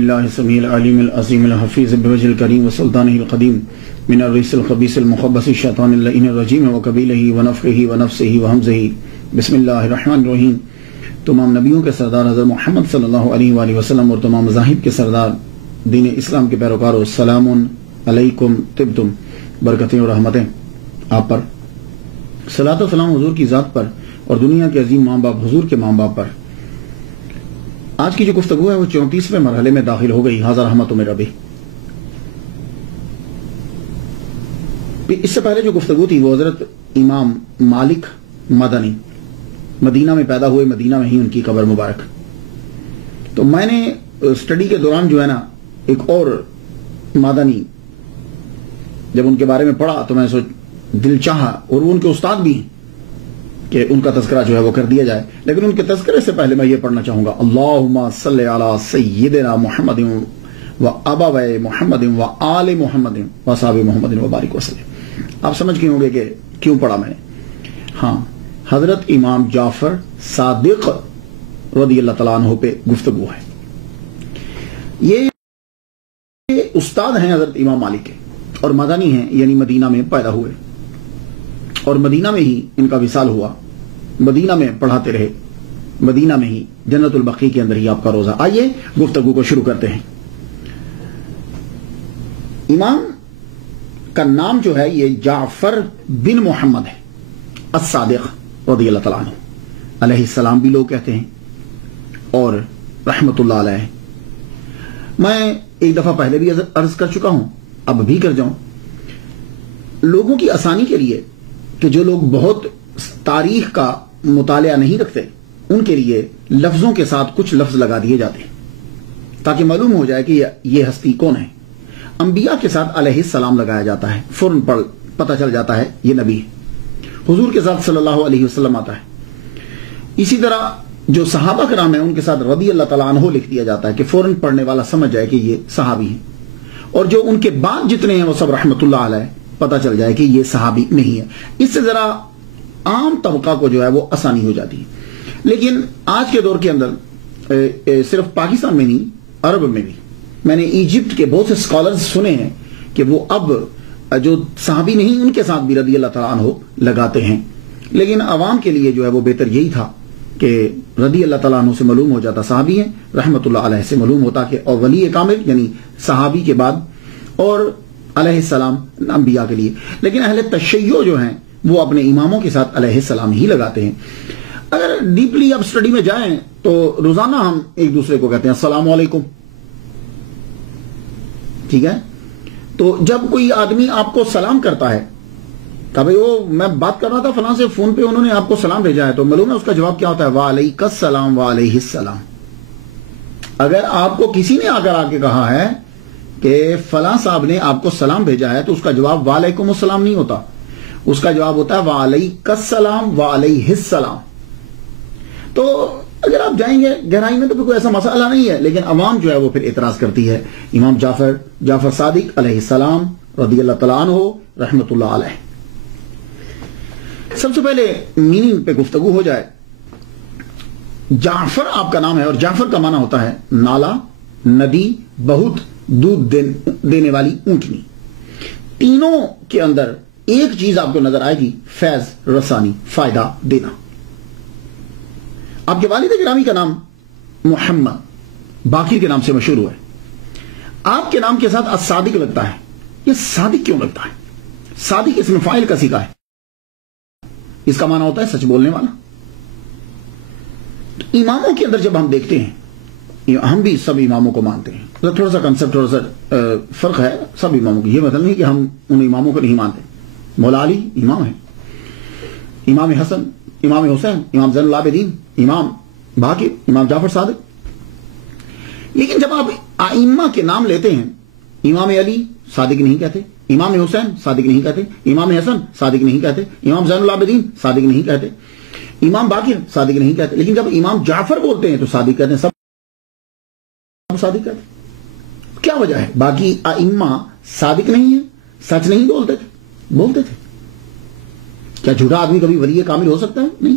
اللہ السمیع العلیم العظیم الحفیظ بوجہ الکریم وسلطانہ القدیم من الرجس الخبیث المخبث الشیطان اللعین الرجیم وقبیلہ ونفخہ ونفسہ وہمزہ بسم اللہ الرحمن الرحیم۔ تمام نبیوں کے سردار حضرت محمد صلی اللہ علیہ وآلہ وسلم اور تمام مذاہب کے سردار دین اسلام کے پیروکاروں، السلام علیکم طبتم، برکتیں اور رحمتیں آپ پر، صلاۃ و سلام حضور کی ذات پر اور دنیا کے عظیم ماں باپ حضور کے ماں باپ پر۔ آج کی جو گفتگو ہے وہ 34ویں مرحلے میں داخل ہو گئی، حاضر رحمت من ربی۔ اس سے پہلے جو گفتگو تھی وہ حضرت امام مالک مدنی، مدینہ میں پیدا ہوئے، مدینہ میں ہی ان کی قبر مبارک۔ تو میں نے اسٹڈی کے دوران جو ہے نا ایک اور مدنی جب ان کے بارے میں پڑھا تو میں دل چاہا، اور وہ ان کے استاد بھی ہیں کہ ان کا تذکرہ جو ہے وہ کر دیا جائے، لیکن ان کے تذکرے سے پہلے میں یہ پڑھنا چاہوں گا، اللہم صلی علی سیدنا محمد و ابوی محمد و آل محمد و صحاب محمد و بارک وسلم۔ آپ سمجھ گئے ہوں گے کہ کیوں پڑھا میں نے۔ ہاں، حضرت امام جعفر صادق رضی اللہ تعالیٰ عنہ پہ گفتگو ہے۔ یہ استاد ہیں حضرت امام مالک کے، اور مدنی ہیں، یعنی مدینہ میں پیدا ہوئے اور مدینہ میں ہی ان کا وصال ہوا، مدینہ میں پڑھاتے رہے، مدینہ میں ہی جنت البقیع کے اندر ہی آپ کا روزہ۔ آئیے گفتگو کو شروع کرتے ہیں۔ امام کا نام جو ہے یہ جعفر بن محمد ہے الصادق رضی اللہ تعالیٰ عنہ، علیہ السلام بھی لوگ کہتے ہیں، اور رحمت اللہ علیہ۔ میں ایک دفعہ پہلے بھی عرض کر چکا ہوں، اب بھی کر جاؤں، لوگوں کی آسانی کے لیے کہ جو لوگ بہت تاریخ کا مطالعہ نہیں رکھتے ان کے لیے لفظوں کے ساتھ کچھ لفظ لگا دیے جاتے ہیں تاکہ معلوم ہو جائے کہ یہ ہستی کون ہے۔ انبیاء کے ساتھ علیہ السلام لگایا جاتا ہے، فوراً پتہ چل جاتا ہے یہ نبی ہے۔ حضور کے ساتھ صلی اللہ علیہ وسلم آتا ہے۔ اسی طرح جو صحابہ کرام ہیں ان کے ساتھ رضی اللہ تعالیٰ عنہ لکھ دیا جاتا ہے کہ فوراً پڑھنے والا سمجھ جائے کہ یہ صحابی ہیں، اور جو ان کے بعد جتنے ہیں وہ سب رحمت اللہ علیہ، پتہ چل جائے کہ یہ صحابی نہیں ہے۔ اس سے ذرا عام طبقہ کو جو ہے وہ آسانی ہو جاتی ہے۔ لیکن آج کے دور کے اندر صرف پاکستان میں نہیں، عرب میں بھی میں نے ایجپٹ کے بہت سے اسکالرز سنے ہیں کہ وہ اب جو صحابی نہیں ان کے ساتھ بھی رضی اللہ تعالیٰ عنہ لگاتے ہیں، لیکن عوام کے لیے جو ہے وہ بہتر یہی تھا کہ رضی اللہ تعالیٰ عنہ سے معلوم ہو جاتا صحابی ہیں، رحمت اللہ علیہ سے معلوم ہوتا کہ اور ولی کامل یعنی صحابی کے بعد، اور علیہ السلام انبیاء کے لیے۔ لیکن اہل تشیع جو ہیں وہ اپنے اماموں کے ساتھ علیہ السلام ہی لگاتے ہیں۔ اگر ڈیپلی اب اسٹڈی میں جائیں تو روزانہ ہم ایک دوسرے کو کہتے ہیں السلام علیکم، ٹھیک ہے؟ تو جب کوئی آدمی آپ کو سلام کرتا ہے کہ بھئی وہ میں بات کر رہا تھا فلاں سے فون پہ، انہوں نے آپ کو سلام بھیجا ہے، تو معلوم ہے اس کا جواب کیا ہوتا ہے؟ وعلیک السلام وعلیہ السلام۔ اگر آپ کو کسی نے آ کے کہا ہے کہ فلاں صاحب نے آپ کو سلام بھیجا ہے تو اس کا جواب وعلیکم السلام نہیں ہوتا، اس کا جواب ہوتا ہے وعلیک السلام وعلیہ السلام۔ تو اگر آپ جائیں گے گہرائی میں تو کوئی ایسا مسئلہ نہیں ہے، لیکن عوام جو ہے وہ پھر اعتراض کرتی ہے۔ امام جعفر صادق علیہ السلام رضی اللہ تعالیٰ عنہ رحمت اللہ علیہ۔ سب سے پہلے میننگ پہ گفتگو ہو جائے۔ جعفر آپ کا نام ہے، اور جعفر کا معنی ہوتا ہے نالا، ندی، بہت دودھ دینے والی اونٹنی۔ تینوں کے اندر ایک چیز آپ کو نظر آئے گی، فیض رسانی، فائدہ دینا۔ آپ کے والد گرامی کا نام محمد باقر کے نام سے مشہور ہوا ہے، آپ کے نام کے ساتھ الصادق لگتا ہے۔ یہ صادق کیوں لگتا ہے؟ صادق اسم فاعل کا صیغہ ہے، اس کا معنی ہوتا ہے سچ بولنے والا۔ تو اماموں کے اندر جب ہم دیکھتے ہیں، ہم بھی سب اماموں کو مانتے ہیں، تھوڑا سا کنسپٹ تھوڑا سا فرق ہے سب اماموں کی۔ یہ مطلب نہیں کہ ہم ان اماموں کو نہیں مانتے۔ مولا علی امام ہے، امام حسن، امام حسین، امام زین العابدین، امام باقر، امام جعفر صادق۔ لیکن جب آپ ائمہ کے نام لیتے ہیں، امام علی صادق نہیں کہتے، امام حسین صادق نہیں کہتے، امام حسن صادق نہیں کہتے، امام زین العابدین صادق نہیں کہتے، امام باقر صادق نہیں کہتے، لیکن جب امام جعفر بولتے ہیں تو صادق کہتے ہیں، سب صادق کہتے ہیں۔ کیا وجہ ہے؟ باقی ائمہ صادق نہیں ہیں، سچ نہیں بولتے تھے۔ کیا جھوٹا آدمی کبھی ولی کامل ہو سکتا ہے؟ نہیں۔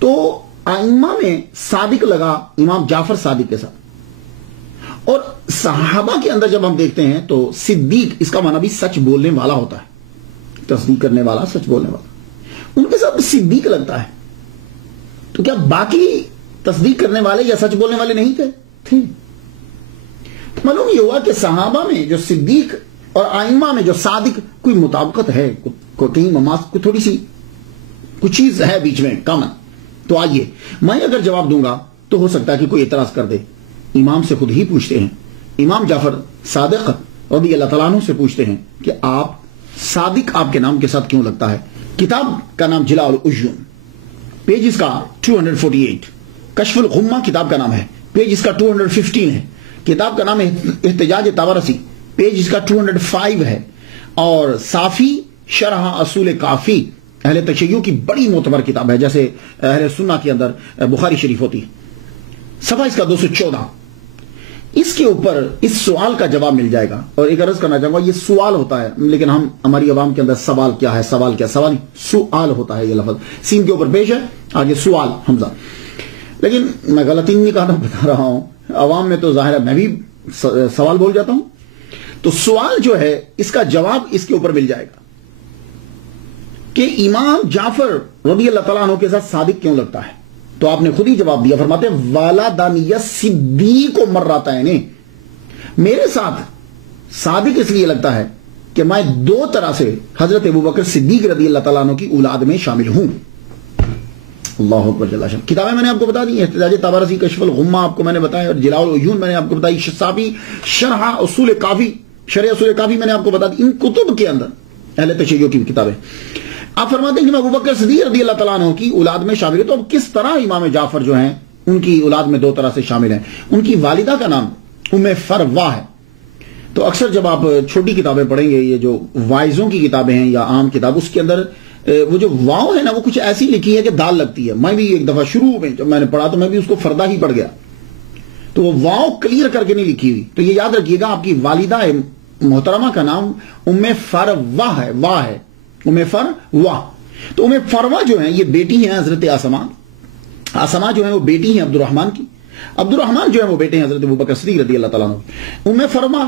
تو ائمہ میں صادق لگا امام جعفر صادق کے ساتھ، اور صحابہ کے اندر جب ہم دیکھتے ہیں تو صدیق اس کا معنی بھی سچ بولنے والا ہوتا ہے، تصدیق کرنے والا، سچ بولنے والا، ان کے ساتھ صدیق لگتا ہے. تو کیا باقی تصدیق کرنے والے یا سچ بولنے والے نہیں تھے؟ معلوم یہ ہوا کہ صحابہ میں جو صدیق اور ائمہ میں جو صادق کوئی مطابقت ہے، کہیں کوئی تھوڑی سی کچھ چیز ہے بیچ میں کامن. تو آئیے میں اگر جواب دوں گا تو ہو سکتا ہے کہ کوئی اعتراض کر دے. امام سے خود ہی پوچھتے ہیں، امام جعفر صادق رضی اللہ تعالیٰ عنہ سے پوچھتے ہیں کہ آپ صادق آپ کے نام کے ساتھ کیوں لگتا ہے؟ کتاب کا نام جلاء العیون، پیج اس کا 248. کشف الغمہ کتاب کا نام ہے، پیج اس کا 215 ہے. کتاب کا نام ہے احتجاج طبرسی، پیج اس کا 205 ہے. اور صافی شرح اصول کافی اہل تشیع کی بڑی معتبر کتاب ہے، جیسے اہل سنہ کے اندر بخاری شریف ہوتی ہے، صفحہ اس کا 214. اس کے اوپر اس سوال کا جواب مل جائے گا. اور ایک عرض کرنا چاہوں گا، یہ سوال ہوتا ہے لیکن ہماری عوام کے اندر سوال کیا ہے، سوال کیا، سوال سوال ہوتا ہے. یہ لفظ سین کے اوپر پیش ہے، آگے سوال حمزہ. لیکن میں غلطی نہیں کہنا بتا رہا ہوں، عوام میں تو ظاہر ہے میں بھی سوال بول جاتا ہوں. تو سوال جو ہے اس کا جواب اس کے اوپر مل جائے گا کہ امام جعفر رضی اللہ تعالیٰ عنہ کے ساتھ صادق کیوں لگتا ہے. تو آپ نے خود ہی جواب دیا، فرماتے ہیں والدانی صدیق و مراتین، میرے ساتھ صادق اس لیے لگتا ہے کہ میں دو طرح سے حضرت ابوبکر صدیق رضی اللہ تعالیٰ عنہ کی اولاد میں شامل ہوں. اللہ اکبر جل شان. کتابیں میں نے آپ کو بتا دی، احتجاج طبرسی، کشف الغمہ آپ کو میں نے بتایا، اور جلاء العیون میں نے آپ کو بتائی، صافی شرح اصول کافی، شرح اصول کافی میں نے آپ کو بتا دی. ان کتب کے اندر اہل تشیع کی کتابیں. آپ فرماتے ہیں کہ میں ابوبکر صدیق رضی اللہ تعالیٰ عنہ کی اولاد میں شامل ہے. تو اب کس طرح امام جعفر جو ہیں ان کی اولاد میں دو طرح سے شامل ہیں؟ ان کی والدہ کا نام ام فروا ہے. تو اکثر جب آپ چھوٹی کتابیں پڑھیں گے، یہ جو وائزوں کی کتابیں ہیں یا عام کتاب، اس کے اندر وہ جو واؤ ہے نا وہ کچھ ایسی لکھی ہے کہ دال لگتی ہے. میں بھی ایک دفعہ شروع میں جب میں نے پڑھا تو میں بھی اس کو فردہ ہی پڑھ گیا، تو وہ واؤ کلیئر کر کے نہیں لکھی ہوئی. تو یہ یاد رکھیے گا، آپ کی والدہ محترمہ کا نام ام فروا ہے، واہ ہے ام فروا. تو ام فروا جو ہیں یہ بیٹی ہیں حضرت آسما جو ہیں وہ بیٹی ہیں عبد الرحمن کی، عبد الرحمن جو ہیں وہ بیٹے ہیں حضرت ابوبکر صدیق رضی اللہ تعالیٰ عنہ. ام فروا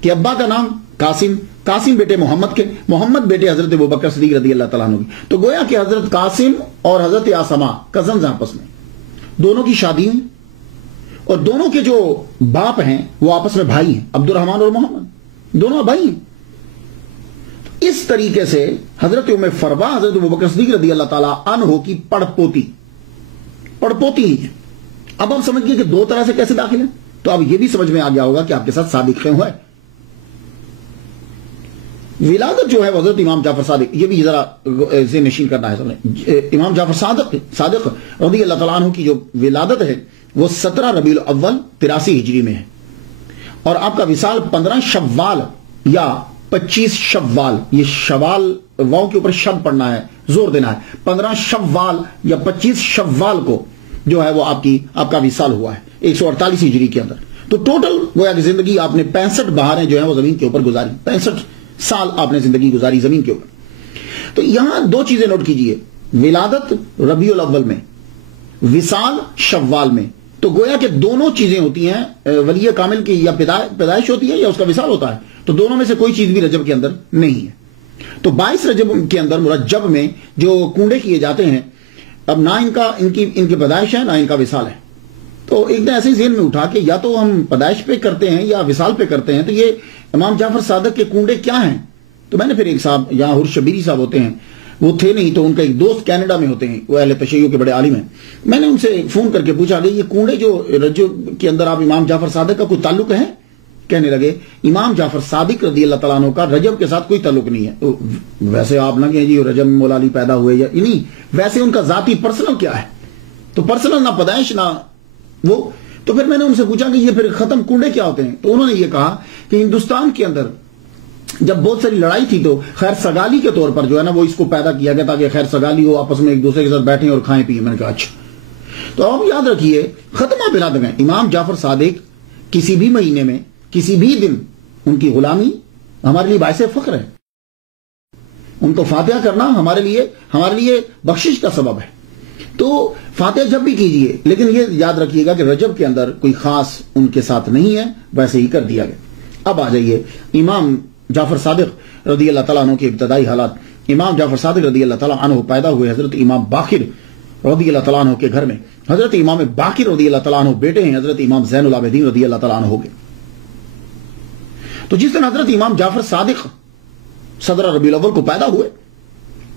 کے ابا کا نام قاسم بیٹے محمد کے، محمد بیٹے حضرت ابوبکر صدیق رضی اللہ تعالیٰ عنہ کی. تو گویا کہ حضرت قاسم اور حضرت آسما کزنز آپس میں، دونوں کی شادی ہوئی، اور دونوں کے جو باپ ہیں وہ آپس میں بھائی ہیں، عبد الرحمن اور محمد دونوں بھائی ہیں. اس طریقے سے حضرت ام فروا حضرت ابوبکر صدیق رضی اللہ تعالیٰ عنہ کی پڑپوتی ہی ہے. اب آپ سمجھ گئے کہ دو طرح سے کیسے داخل ہیں. تو اب یہ بھی سمجھ میں آ گیا ہوگا کہ آپ کے ساتھ صادق کیوں ہے. ولادت جو ہے حضرت امام جعفر صادق، یہ بھی ذرا ذہن نشین کرنا ہے سب نے. امام جعفر صادق رضی اللہ تعالیٰ عنہ کی جو ولادت ہے وہ 17 ربیع الاول 83 ہجری میں ہے، اور آپ کا وصال 15 شوال یا 25 شوال، یہ شوال واؤ کے اوپر شب پڑھنا ہے، زور دینا ہے، 15 شوال یا 25 شوال کو جو ہے وہ آپ کا وصال ہوا ہے 148 ہجری کے اندر. تو ٹوٹل گویا کہ زندگی آپ نے 65 بہاریں جو ہیں وہ زمین کے اوپر گزاری، 65 سال آپ نے زندگی گزاری زمین کے اوپر. تو یہاں دو چیزیں نوٹ کیجئے، ولادت ربیع الاول میں، وصال شوال میں. تو گویا کہ دونوں چیزیں ہوتی ہیں، ولی کامل کی یا پیدائش ہوتی ہے یا اس کا وصال ہوتا ہے. تو دونوں میں سے کوئی چیز بھی رجب کے اندر نہیں ہے. تو 22 رجب کے اندر مرجب میں جو کنڈے کیے جاتے ہیں، اب نہ ان کی پیدائش ہے نہ ان کا وصال ہے. تو ایک دن ایسے ہی ذہن میں اٹھا کہ یا تو ہم پیدائش پہ کرتے ہیں یا وصال پہ کرتے ہیں، تو یہ امام جعفر صادق کے کنڈے کیا ہیں؟ تو میں نے پھر ایک صاحب یہاں حر شبیری صاحب ہوتے ہیں، وہ تھے نہیں، تو ان کا ایک دوست کینیڈا میں ہوتے ہیں، وہ اہل تشیع کے بڑے عالم ہیں. میں نے ان سے فون کر کے پوچھا کہ یہ کنڈے جو رجب کے اندر آپ امام جعفر صادق کا کوئی تعلق ہے؟ کہنے لگے امام جعفر صادق رضی اللہ تعالیٰ عنہ کا رجب کے ساتھ کوئی تعلق نہیں ہے. ویسے آپ نہ کہیں جی رجب میں مولا علی پیدا ہوئے یا نہیں، ویسے ان کا ذاتی پرسنل کیا ہے؟ تو پرسنل نہ پیدائش نہ وہ. تو پھر میں نے ان سے پوچھا کہ یہ پھر ختم کنڈے کیا ہوتے ہیں؟ تو انہوں نے یہ کہا کہ ہندوستان کے اندر جب بہت ساری لڑائی تھی تو خیر سگالی کے طور پر جو ہے نا وہ اس کو پیدا کیا گیا تاکہ خیر سگالی ہو، آپس میں ایک دوسرے کے ساتھ بیٹھیں اور کھائیں پیئیں. میں نے کہا اچھا. تو آپ یاد رکھیے ختمہ بلا دیں امام جعفر صادق کسی بھی مہینے میں کسی بھی دن ان کی غلامی ہمارے لیے باعث فخر ہے. ان کو فاتحہ کرنا ہمارے لیے بخشش کا سبب ہے. تو فاتحہ جب بھی کیجئے، لیکن یہ یاد رکھیے گا کہ رجب کے اندر کوئی خاص ان کے ساتھ نہیں ہے، ویسے ہی کر دیا گیا۔ اب آ جائیے امام جعفر صادق رضی اللہ تعالیٰ عنہ کے ابتدائی حالات۔ امام جعفر صادق رضی اللہ تعالیٰ عنہ پیدا ہوئے حضرت امام باقر رضی اللہ تعالیٰ عنہ کے گھر میں۔ حضرت امام باقر رضی اللہ تعالیٰ عنہ بیٹے ہیں حضرت امام زین العابدین رضی اللہ تعالیٰ عنہ کے۔ تو جس دن حضرت امام جعفر صادق صدر ربیع الاول کو پیدا ہوئے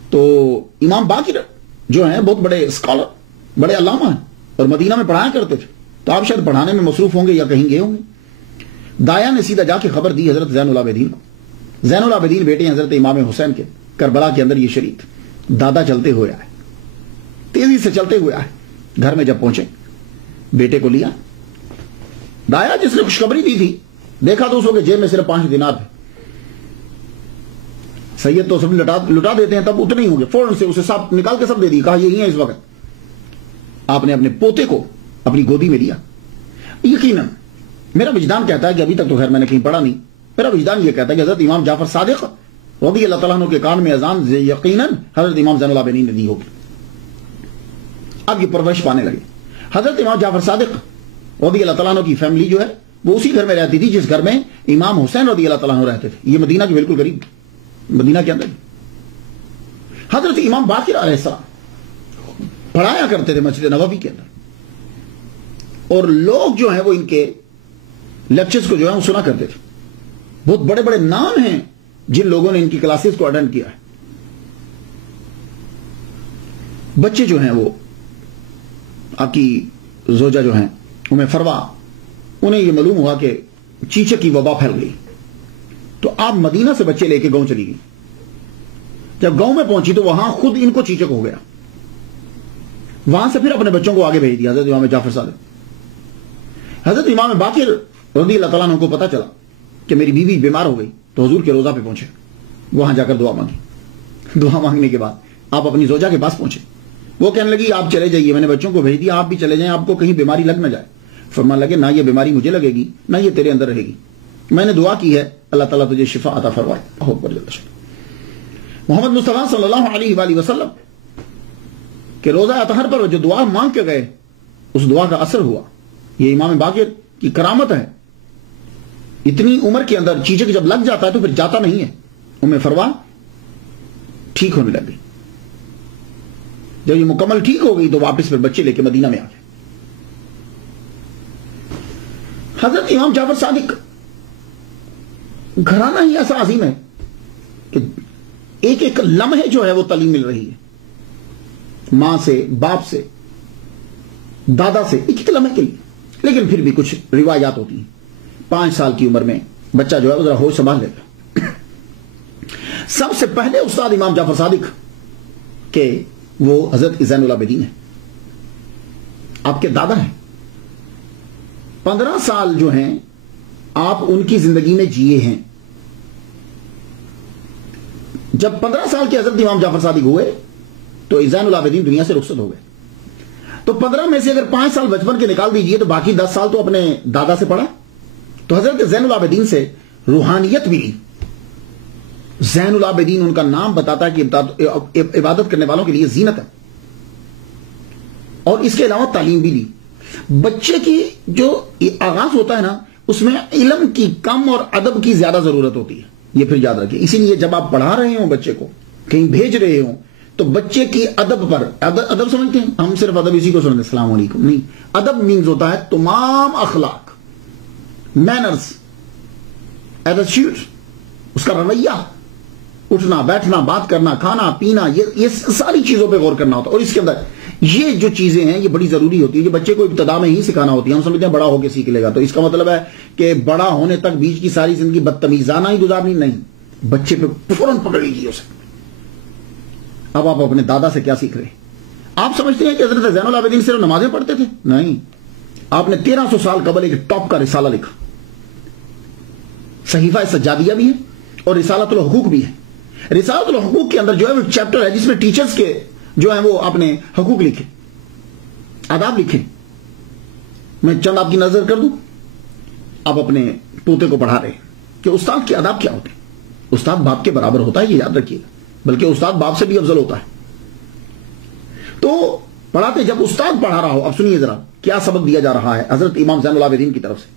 تو امام باقر جو ہیں بہت بڑے اسکالر، بڑے علامہ ہیں اور مدینہ میں پڑھایا کرتے تھے، تو آپ شاید پڑھانے میں مصروف ہوں گے یا کہیں گئے ہوں گے۔ دایا نے سیدھا جا کے خبر دی حضرت زین العابدین کو۔ زین العابدین بیٹے ہیں حضرت امام حسین کے، کربلا کے اندر یہ شریک دادا چلتے ہوئے آئے، تیزی سے چلتے ہوئے آئے۔ گھر میں جب پہنچے بیٹے کو لیا، دایا جس نے خوشخبری دی تھی دیکھا تو اس وقت جیب میں صرف 5 دینار تھے۔ سید تو سب لٹا دیتے ہیں، تب اتنے ہی ہوں گے، فوراً سے اسے سب نکال کے سب دے دی، کہا یہی ہے اس وقت۔ آپ نے اپنے پوتے کو اپنی گودی میں لیا۔ یقیناً میرا وجدان کہتا ہے کہ ابھی تک تو خیر میں نے کہیں پڑھا نہیں، میرا وجدان یہ کہتا ہے کہ حضرت امام جعفر صادق رضی اللہ تعالیٰ عنہ کے کان میں اذان یقیناً حضرت امام زین العابدین نے دی ہوگی۔ اب یہ پرورش پانے لگے۔ حضرت امام جعفر صادق رضی اللہ تعالیٰ عنہ کی فیملی جو ہے وہ اسی گھر میں رہتی تھی جس گھر میں امام حسین رضی اللہ تعالیٰ عنہ رہتے تھے۔ یہ مدینہ کے بالکل قریب، مدینہ کے اندر۔ حضرت امام باقر علیہ السلام پڑھایا کرتے تھے مسجد نبوی کے اندر، اور لوگ جو ہیں وہ ان کے لیکچرز کو جو ہے وہ سنا کرتے تھے۔ بہت بڑے بڑے نام ہیں جن لوگوں نے ان کی کلاسز کو اٹینڈ کیا ہے۔ بچے جو ہیں وہ آپ کی زوجہ جو ہیں ام فروا، انہیں یہ معلوم ہوا کہ چیچک کی وبا پھیل گئی، تو آپ مدینہ سے بچے لے کے گاؤں چلی گئی۔ جب گاؤں میں پہنچی تو وہاں خود ان کو چیچک ہو گیا، وہاں سے پھر اپنے بچوں کو آگے بھیج دیا حضرت امام جعفر صادق۔ حضرت امام باقر رضی اللہ تعالیٰ عنہ کو پتا چلا کہ میری بیوی بیمار ہو گئی، تو حضور کے روضہ پہ پہنچے، وہاں جا کر دعا مانگی۔ دعا مانگنے کے بعد آپ اپنی زوجہ کے پاس پہنچے، وہ کہنے لگی آپ چلے جائیے، میں نے بچوں کو بھیج دیا، آپ بھی چلے جائیں، آپ کو کہیں بیماری لگ نہ جائے۔ فرمان لگے نہ یہ بیماری مجھے لگے گی نہ یہ تیرے اندر رہے گی، میں نے دعا کی ہے اللہ تعالیٰ تجھے شفا عطا فرمائے۔ محمد مصطفیٰ صلی اللہ علیہ وآلہ وسلم کہ روزہ اطہر پر جو دعا مانگ کے گئے اس دعا کا اثر ہوا۔ یہ امام باقر کی کرامت ہے، اتنی عمر کے اندر چیچک جب لگ جاتا ہے تو پھر جاتا نہیں ہے۔ ام فروا ٹھیک ہونے لگ گئی، جب یہ مکمل ٹھیک ہو گئی تو واپس پھر بچے لے کے مدینہ میں آ گئے۔ حضرت امام جعفر صادق گھرانہ ہی ایسا عظیم ہے کہ ایک ایک لمحے جو ہے وہ تعلیم مل رہی ہے، ماں سے، باپ سے، دادا سے، ایک ایک لمحے کے لیے۔ لیکن پھر بھی کچھ روایات ہوتی ہیں، 5 سال کی عمر میں بچہ جو ہے وہ ذرا ہوش سنبھال لیتا۔ سب سے پہلے استاد امام جعفر صادق کہ وہ حضرت زین العابدین ہیں، آپ کے دادا ہیں۔ 15 سال جو ہیں آپ ان کی زندگی میں جیے ہیں۔ جب 15 سال کے حضرت امام جعفر صادق ہوئے تو زین العابدین دنیا سے رخصت ہو گئے۔ تو 15 میں سے اگر 5 سال بچپن کے نکال دیجئے تو باقی 10 سال تو اپنے دادا سے پڑھا۔ تو حضرت زین العابدین سے روحانیت ملی۔ زین العابدین ان کا نام بتاتا ہے کہ عبادت کرنے والوں کے لیے زینت ہے، اور اس کے علاوہ تعلیم بھی لی۔ بچے کی جو آغاز ہوتا ہے نا اس میں علم کی کم اور ادب کی زیادہ ضرورت ہوتی ہے، یہ پھر یاد رکھیے۔ اسی لیے جب آپ پڑھا رہے ہوں بچے کو، کہیں بھیج رہے ہوں، تو بچے کی ادب پر، ادب سمجھتے ہیں ہم صرف ادب اسی کو سمجھتے ہیں السلام علیکم، نہیں، ادب مینز ہوتا ہے تمام اخلاق، مینرز، ایٹیٹیوڈ، اس کا رویہ، اٹھنا بیٹھنا، بات کرنا، کھانا پینا، یہ ساری چیزوں پہ غور کرنا ہوتا ہے۔ اور اس کے اندر یہ جو چیزیں ہیں یہ بڑی ضروری ہوتی ہے، یہ بچے کو ابتدا میں ہی سکھانا ہوتی ہے۔ ہم سمجھتے ہیں بڑا ہو کے سیکھ لے گا، تو اس کا مطلب ہے کہ بڑا ہونے تک بیچ کی ساری زندگی بدتمیزانہ ہی گزارنی، نہیں، بچے پہ فوراً پکڑ لیجیے اسے۔ اب آپ اپنے دادا سے کیا سیکھ رہے ہیں؟ آپ سمجھتے ہیں کہ حضرت زین العابدین صرف نمازیں پڑھتے تھے؟ نہیں، آپ نے 1300 سال قبل ایک ٹاپ کا رسالہ لکھا، صحیفہ سجادیہ بھی ہے اور رسالۃ الحقوق بھی ہے۔ رسالۃ الحقوق کے اندر جو ہے وہ چیپٹر ہے جس میں ٹیچرز کے جو ہیں وہ اپنے حقوق لکھے، آداب لکھے۔ میں چند آپ کی نظر کر دوں، آپ اپنے پوتے کو پڑھا رہے ہیں کہ استاد کے آداب کیا ہوتے ہیں۔ استاد باپ کے برابر ہوتا ہے، یہ یاد رکھیے گا، بلکہ استاد باپ سے بھی افضل ہوتا ہے۔ تو پڑھاتے جب استاد پڑھا رہا ہو. اب سنیے ذرا کیا سبق دیا جا رہا ہے حضرت امام زین العابدین کی طرف سے.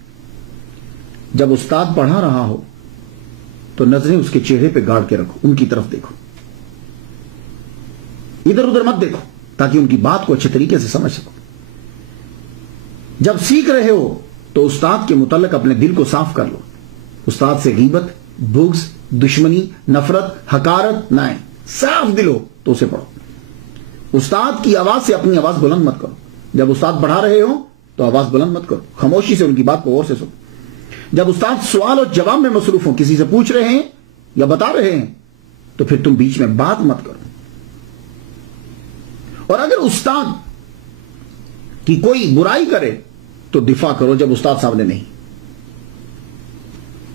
جب استاد پڑھا رہا ہو تو نظریں اس کے چہرے پہ گاڑ کے رکھو, ان کی طرف دیکھو, ادھر ادھر مت دیکھو, تاکہ ان کی بات کو اچھے طریقے سے سمجھ سکو. جب سیکھ رہے ہو تو استاد کے متعلق اپنے دل کو صاف کر لو. استاد سے غیبت, بغض, دشمنی, نفرت, حقارت نہ آئے. صاف دل ہو تو اسے پڑھو. استاد کی آواز سے اپنی آواز بلند مت کرو. جب استاد پڑھا رہے ہو تو آواز بلند مت کرو, خاموشی سے ان کی بات کو غور سے سنو. جب استاد سوال اور جواب میں مصروف ہوں, کسی سے پوچھ رہے ہیں یا بتا رہے ہیں, تو پھر تم بیچ میں بات مت کرو. اور اگر استاد کی کوئی برائی کرے تو دفاع کرو جب استاد سامنے نہیں.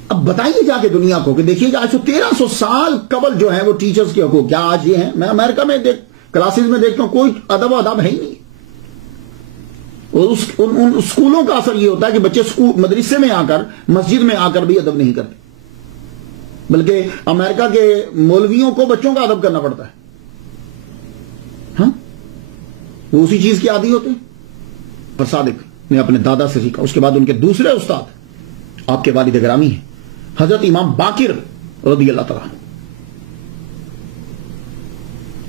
اب بتائیے جا کے دنیا کو کہ دیکھیے آج تو 1300 سال قبل جو ہے وہ ٹیچرز کے حقوق کیا آج یہ ہیں. میں امریکہ میں کلاسز میں دیکھتا ہوں کوئی ادب و ادب ہے ہی نہیں. اور ان اسکولوں کا اثر یہ ہوتا ہے کہ بچے مدرسے میں آ کر, مسجد میں آ کر بھی ادب نہیں کرتے, بلکہ امریکہ کے مولویوں کو بچوں کا ادب کرنا پڑتا ہے. ہاں, وہ اسی چیز کے عادی ہوتے ہیں. پر صادق نے اپنے دادا سے سیکھا. اس کے بعد ان کے دوسرے استاد آپ کے والد گرامی ہیں حضرت امام باقر رضی اللہ تعالیٰ.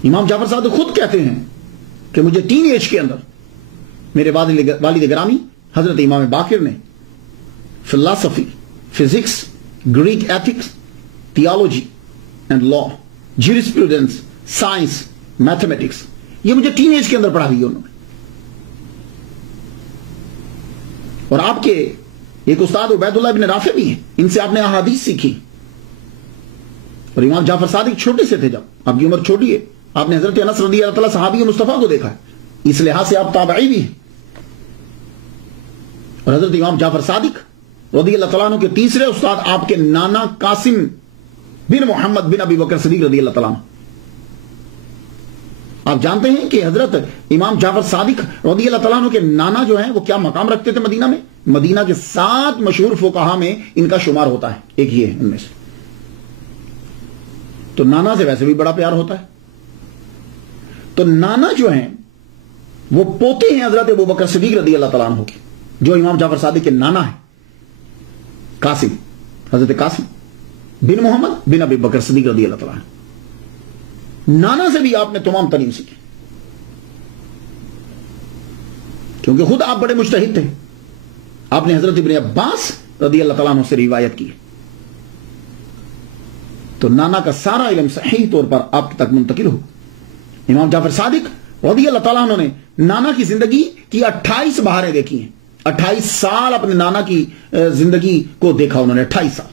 امام جعفر صادق خود کہتے ہیں کہ مجھے ٹین ایج کے اندر میرے والد گرامی حضرت امام باقر نے فلسفی, physics, Greek ethics, theology and law, jurisprudence, science, mathematics, یہ مجھے ٹین ایج کے اندر پڑھا دی انہوں نے. اور آپ کے ایک استاد عبید اللہ ابن رافع بھی ہیں, ان سے آپ نے احادیث سیکھی. اور امام جعفر صادق چھوٹے سے تھے, جب آپ کی عمر چھوٹی ہے, آپ نے حضرت انس رضی اللہ تعالیٰ صحابی مصطفیٰ کو دیکھا ہے, اس لحاظ سے آپ تابعی بھی ہیں. اور حضرت امام جعفر صادق رضی اللہ تعالیٰ عنہ کے تیسرے استاد آپ کے نانا قاسم بن محمد بن ابی بکر صدیق رضی اللہ تعالیٰ عنہ. آپ جانتے ہیں کہ حضرت امام جعفر صادق رضی اللہ تعالیٰ عنہ کے نانا جو ہیں وہ کیا مقام رکھتے تھے مدینہ میں. مدینہ کے 7 مشہور فقہا میں ان کا شمار ہوتا ہے, ایک یہ ہے ان میں سے. تو نانا سے ویسے بھی بڑا پیار ہوتا ہے. تو نانا جو ہیں وہ پوتے ہیں حضرت ابو بکر صدیق رضی اللہ تعالیٰ عنہ کے, جو امام جعفر صادق کے نانا ہیں قاسم, حضرت قاسم بن محمد بن ابی بکر صدیق رضی اللہ تعالیٰ عنہ. نانا سے بھی آپ نے تمام تعلیم سیکھی, کیونکہ خود آپ بڑے مجتہد تھے. آپ نے حضرت ابن عباس رضی اللہ تعالیٰ عنہ سے روایت کی. تو نانا کا سارا علم صحیح طور پر آپ تک منتقل ہو. امام جعفر صادق رضی اللہ تعالیٰ عنہ نے نانا کی زندگی کی 28 بہاریں دیکھی ہیں. 28 سال اپنے نانا کی زندگی کو دیکھا انہوں نے, 28 سال.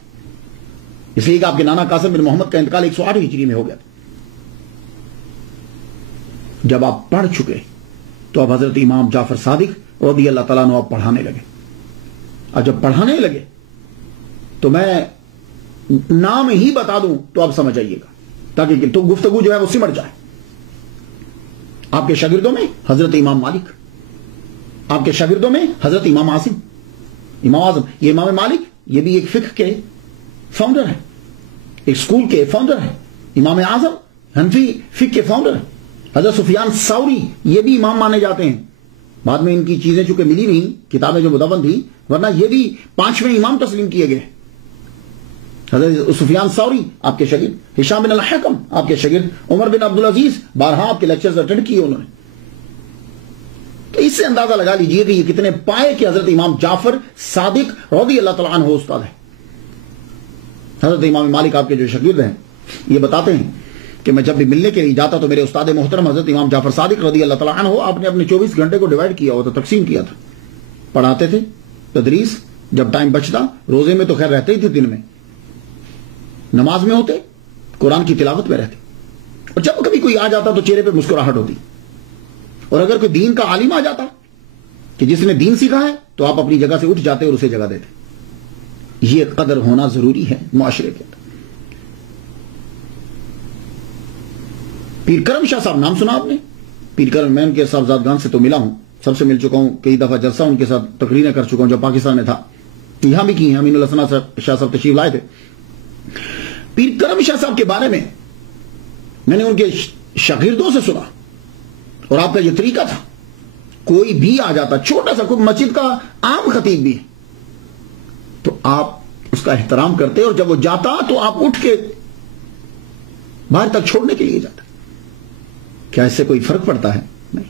اس لیے کہ آپ کے نانا قاسم بن محمد کا انتقال 108 ہجری میں ہو گیا تھا. جب آپ پڑھ چکے تو اب حضرت امام جعفر صادق رضی اللہ تعالیٰ عنہ آپ پڑھانے لگے. اور جب پڑھانے لگے تو میں نام ہی بتا دوں تو آپ سمجھ آئیے گا, تاکہ تو گفتگو جو ہے وہ سمٹ جائے. آپ کے شاگردوں میں حضرت امام مالک, آپ کے شاگردوں میں حضرت امام عاصم, امام اعظم. یہ امام مالک یہ بھی ایک فقہ کے فاؤنڈر ہے, ایک سکول کے فاؤنڈر ہے. امام اعظم حنفی فقہ کے فاؤنڈر ہے. حضرت سفیان ثوری یہ بھی امام مانے جاتے ہیں. بعد میں ان کی چیزیں چونکہ ملی نہیں, کتابیں جو مدون تھی, ورنہ یہ بھی 5ویں امام تسلیم کیے گئے. حضرت سفیان ثوری آپ کے شاگرد, ہشام بن الحکم آپ کے شاگرد, عمر بن عبدالعزیز بارہا آپ کے لیکچرز اٹینڈ کیے انہوں نے. تو اس سے اندازہ لگا لیجئے کہ یہ کتنے پائے کہ حضرت امام جعفر صادق رضی اللہ تعالیٰ عنہ استاد ہے. حضرت امام مالک آپ کے جو شاگرد ہیں یہ بتاتے ہیں کہ میں جب بھی ملنے کے لیے جاتا تو میرے استاد محترم حضرت امام جعفر صادق رضی اللہ تعالیٰ عنہ آپ نے اپنے 24 گھنٹے کو ڈیوائڈ کیا ہوتا, تقسیم کیا تھا. پڑھاتے تھے, تدریس, جب ٹائم بچتا روزے میں تو خیر رہتے ہی تھے, دن میں نماز میں ہوتے, قرآن کی تلاوت میں رہتے. اور جب کبھی کوئی آ جاتا تو چہرے پہ مسکراہٹ ہوتی. اور اگر کوئی دین کا عالم آ جاتا کہ جس نے دین سیکھا ہے تو آپ اپنی جگہ سے اٹھ جاتے اور اسے جگہ دیتے. یہ قدر ہونا ضروری ہے معاشرے کے اندر. پیر کرم شاہ صاحب نام سنا آپ نے؟ پیر کرم, میں ان کے صاحبزادگان سے تو ملا ہوں, سب سے مل چکا ہوں, کئی دفعہ جلسہ ان کے ساتھ تقریریں کر چکا ہوں جب پاکستان میں تھا, یہاں بھی کی ہیں. امین الحسن شاہ صاحب تشریف لائے تھے. پیر کرم شاہ صاحب کے بارے میں نے ان کے شاگردوں سے سنا, اور آپ کا یہ طریقہ تھا کوئی بھی آ جاتا, چھوٹا سا کوئی مسجد کا عام خطیب بھی, تو آپ اس کا احترام کرتے, اور جب وہ جاتا تو آپ اٹھ کے باہر تک چھوڑنے کے لیے جاتا. کیا اس سے کوئی فرق پڑتا ہے؟ نہیں,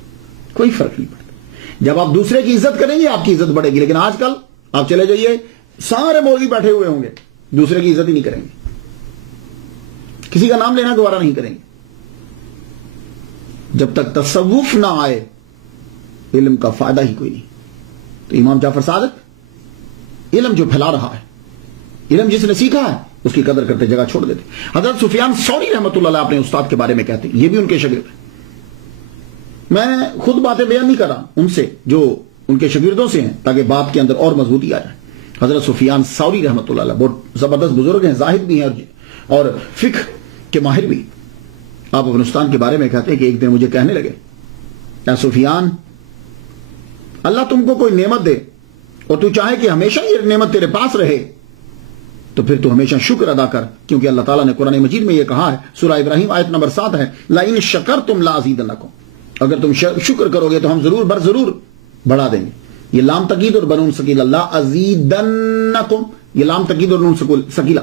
کوئی فرق نہیں پڑتا. جب آپ دوسرے کی عزت کریں گے آپ کی عزت بڑھے گی. لیکن آج کل آپ چلے جائیے, سارے مولوی بیٹھے ہوئے ہوں گے, دوسرے کی عزت ہی نہیں کریں گے, کسی کا نام لینا گوارا نہیں کریں گے. جب تک تصوف نہ آئے علم کا فائدہ ہی کوئی نہیں. تو امام جعفر صادق علم جو پھیلا رہا ہے, علم جس نے سیکھا ہے اس کی قدر کرتے, جگہ چھوڑ دیتے. حضرت سفیان ثوری رحمۃ اللہ علیہ اپنے استاد کے بارے میں کہتے ہیں, یہ بھی ان کے شاگرد ہیں. میں خود باتیں بیان نہیں کر رہا, ان سے جو ان کے شاگردوں سے ہیں, تاکہ بات کے اندر اور مضبوطی آ جائے. حضرت سفیان ثوری رحمۃ اللہ علیہ بہت زبردست بزرگ ہیں, زاہد بھی ہیں اور فقہ کے ماہر بھی. آپ افغانستان کے بارے میں کہتے ہیں کہ ایک دن مجھے کہنے لگے, اے سفیان, اللہ تم کو کوئی نعمت دے اور تو چاہے کہ ہمیشہ یہ نعمت تیرے پاس رہے, تو پھر تو ہمیشہ شکر ادا کر, کیونکہ اللہ تعالیٰ نے قرآن مجید میں یہ کہا ہے, سورہ ابراہیم آیت نمبر 7 ہے, لَئِن شَكَرْتُمْ لَأَزِيدَنَّكُمْ, اگر تم شکر کرو گے تو ہم ضرور بر ضرور بڑھا دیں گے. یہ لام تقید اور بنون سکیلا, لَأَزِيدَنَّكُمْ, یہ لام تقید اور نون سکیلا,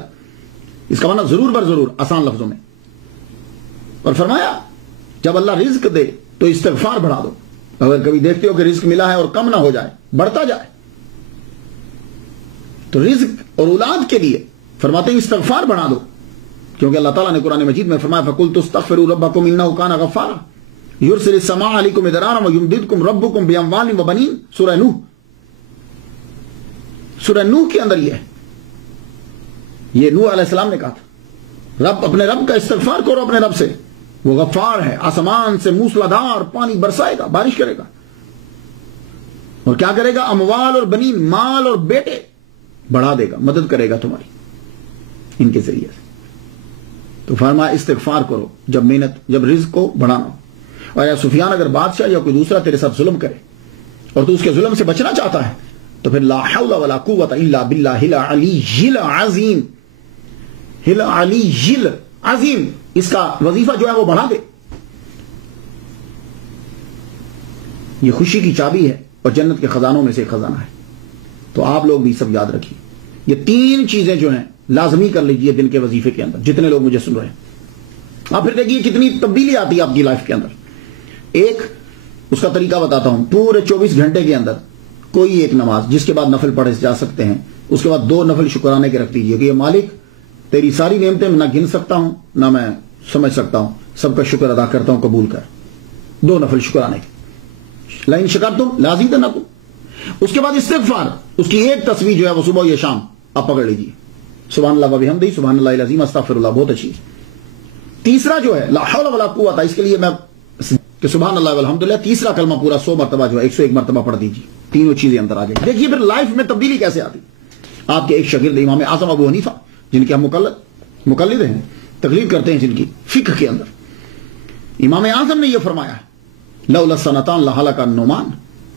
اس کا معنی ضرور بر ضرور, آسان لفظوں میں. اور فرمایا جب اللہ رزق دے تو استغفار بڑھا دو. اگر کبھی دیکھتے ہو کہ رزق ملا ہے اور کم نہ ہو جائے, بڑھتا جائے, تو رزق اور اولاد کے لیے فرماتے ہیں استغفار بڑھا دو, کیونکہ اللہ تعالیٰ نے قرآن مجید میں فرمایا فَقُلْتُ اسْتَغْفِرُوا رَبَّكُمْ إِنَّهُ كَانَ غَفَّارًا يُرْسِلِ السَّمَاءَ عَلَيْكُمْ مِدْرَارًا وَيُمْدِدْكُمْ رَبُّكُمْ بِأَمْوَالٍ وَبَنِينَ. سورہ نوح, سورہ نوح کے اندر یہ نوح علیہ السلام نے کہا تھا, رب اپنے رب کا استغفار کرو اپنے رب سے, وہ غفار ہے, آسمان سے موسلادھار پانی برسائے گا, بارش کرے گا, اور کیا کرے گا, اموال اور بنین, مال اور بیٹے بڑھا دے گا, مدد کرے گا تمہاری ان کے ذریعے سے. تو فرمایا استغفار کرو جب محنت, جب رزق کو بڑھانا ہو. اور یا سفیان, اگر بادشاہ یا کوئی دوسرا تیرے ساتھ ظلم کرے اور تو اس کے ظلم سے بچنا چاہتا ہے, تو پھر لا حول ولا قوت الا باللہ العلی العظیم, العلی العظیم, اس کا وظیفہ جو ہے وہ بڑھا دے. یہ خوشی کی چابی ہے اور جنت کے خزانوں میں سے ایک خزانہ ہے. تو آپ لوگ بھی سب یاد رکھیے, یہ 3 چیزیں جو ہیں لازمی کر لیجئے دن کے وظیفے کے اندر, جتنے لوگ مجھے سن رہے ہیں. آپ پھر دیکھیے کتنی تبدیلی آتی ہے آپ کی لائف کے اندر. ایک اس کا طریقہ بتاتا ہوں, پورے 24 گھنٹے کے اندر کوئی ایک نماز جس کے بعد نفل پڑھے جا سکتے ہیں, اس کے بعد 2 نفل شکرانے کے رکھ دیجئے کہ یہ مالک تیری ساری نعمتیں میں نہ گن سکتا ہوں نہ میں سمجھ سکتا ہوں, سب کا شکر ادا کرتا ہوں, قبول کر. 2 نفل شکرانے کے, لئن شکرتم لازیدنکم. اس کے بعد استغفار, اس کی ایک تصویر جو ہے وہ صبح یا شام آپ پکڑ لیجئے, سبحان اللہ و بحمدہ, سبحان اللہ العظیم, استغفر اللہ, بہت اچھی. تیسرا جو ہے لا حول ولا قوت, اس کے لیے میں کہ سبحان اللہ والحمدللہ, تیسرا کلمہ پورا 100 مرتبہ جو ہے 101 مرتبہ پڑھ دیجیے. تینوں چیزیں اندر آ جائیں. دیکھیے پھر لائف میں تبدیلی کیسے آتی. آپ کے ایک شاگرد امام اعظم ابو حنیفہ, جن کے ہم مقلد ہیں, تقلید کرتے ہیں جن کی فقہ کے اندر, امام اعظم نے یہ فرمایا لولا سنتان لہلک النعمان,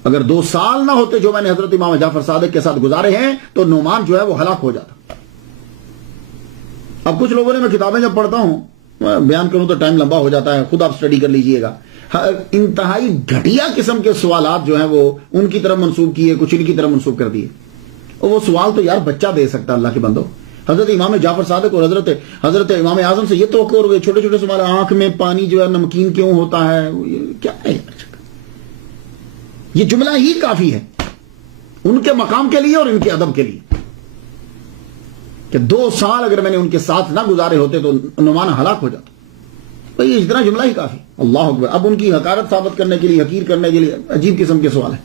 اگر 2 سال نہ ہوتے جو میں نے حضرت امام جعفر صادق کے ساتھ گزارے ہیں تو نعمان جو ہے وہ ہلاک ہو جاتا. اب کچھ لوگوں نے, میں کتابیں جب پڑھتا ہوں بیان کروں تو ٹائم لمبا ہو جاتا ہے, خود آپ سٹڈی کر لیجئے گا, انتہائی گھٹیا قسم کے سوالات جو ہیں وہ ان کی طرف منسوب کیے, کچھ ان کی طرف منسوب کر دیے. اور وہ سوال تو یار بچہ دے سکتا, اللہ کے بندو. حضرت امام جعفر صادق اور حضرت امام اعظم سے یہ توقع ہو گئی, چھوٹے چھوٹے سوال, آنکھ میں پانی جو ہے نمکین کیوں ہوتا ہے, کیا ہے یہ جملہ ہی کافی ہے ان کے مقام کے لیے اور ان کے ادب کے لیے, کہ 2 سال اگر میں نے ان کے ساتھ نہ گزارے ہوتے تو نعمان ہلاک ہو جاتا. بھئی یہ اتنا جملہ ہی کافی. اللہ اکبر. اب ان کی حقارت ثابت کرنے کے لیے, حقیر کرنے کے لیے عجیب قسم کے سوال ہیں.